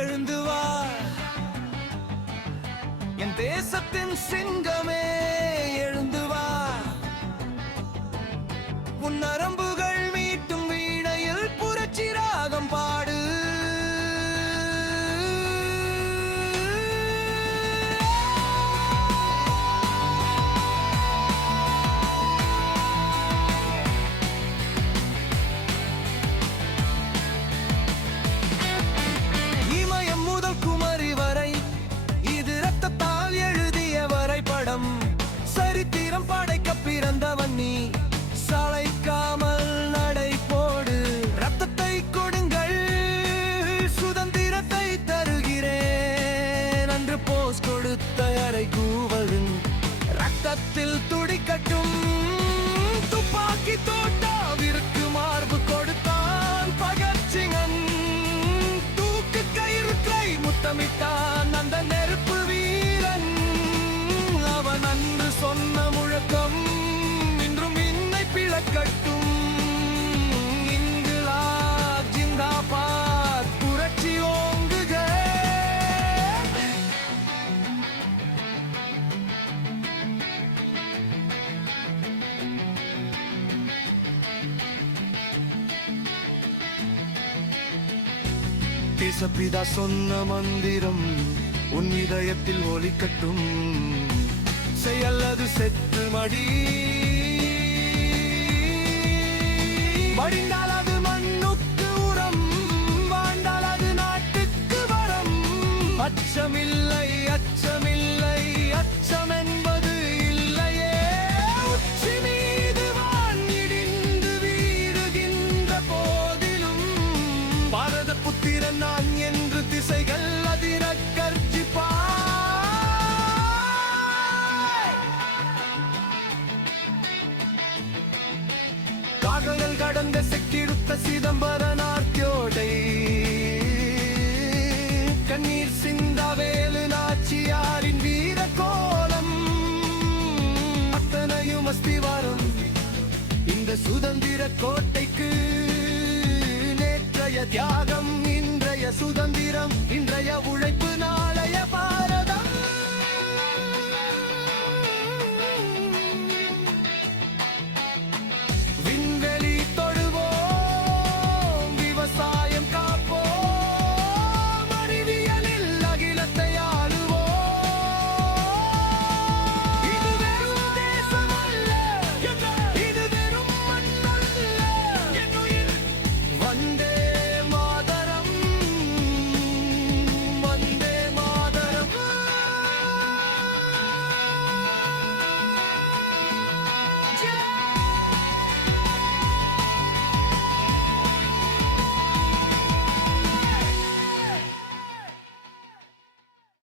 எழுந்து வா என் தேசத்தின் சிங்கமே, எழுந்து வா உன் நரம்புகள் மீட்டும் வீணையில் புரட்சி ராகம் பாடு. சரித்திரம் படைக்க பிறந்தவன் நீ, சளைக்காமல் நடை போடு. ரத்தத்தை கொடுங்கள், சுதந்திரத்தை தருகிறேன் என்று போஸ் கொடுத்த அறை கூவலும் ரத்தத்தில் துடிக்கட்டும். துப்பாக்கி தோட்டாவிற்கு மார்பு கொடுத்தான் பகத்சிங்கன், தூக்கு கயிறுக்கை முத்தமிட்டான் அந்த நெருப்பு வீரன். அவன் அன்று சொன்ன முழக்கம் இன்றும் இன்னை பிளக்கட்டும். இன்கிலாப் ஜிந்தாபாத், புரட்சி ஓங்குக. தேசப்பிதா சொன்ன மந்திரம் உன் இதயத்தில் ஒலிக்கட்டும். செயல்லது செத்து மடி, மடிந்தால் அது மண்ணுக்கு உரம், வாழ்ந்தால் அது நாட்டுக்கு வரம். அச்சமில்லை அச்சமில்லை அச்சம் என்பது இல்லையே, உச்சி மீது வான் இடிந்து வீழுகின்ற போதிலும் பாரத புத்திரன் நான் என்று திசைகள் அதிர கர்ஜிப்பார். காகங்கள் கடந்த செக்கிடுத்த சிதம்பரனா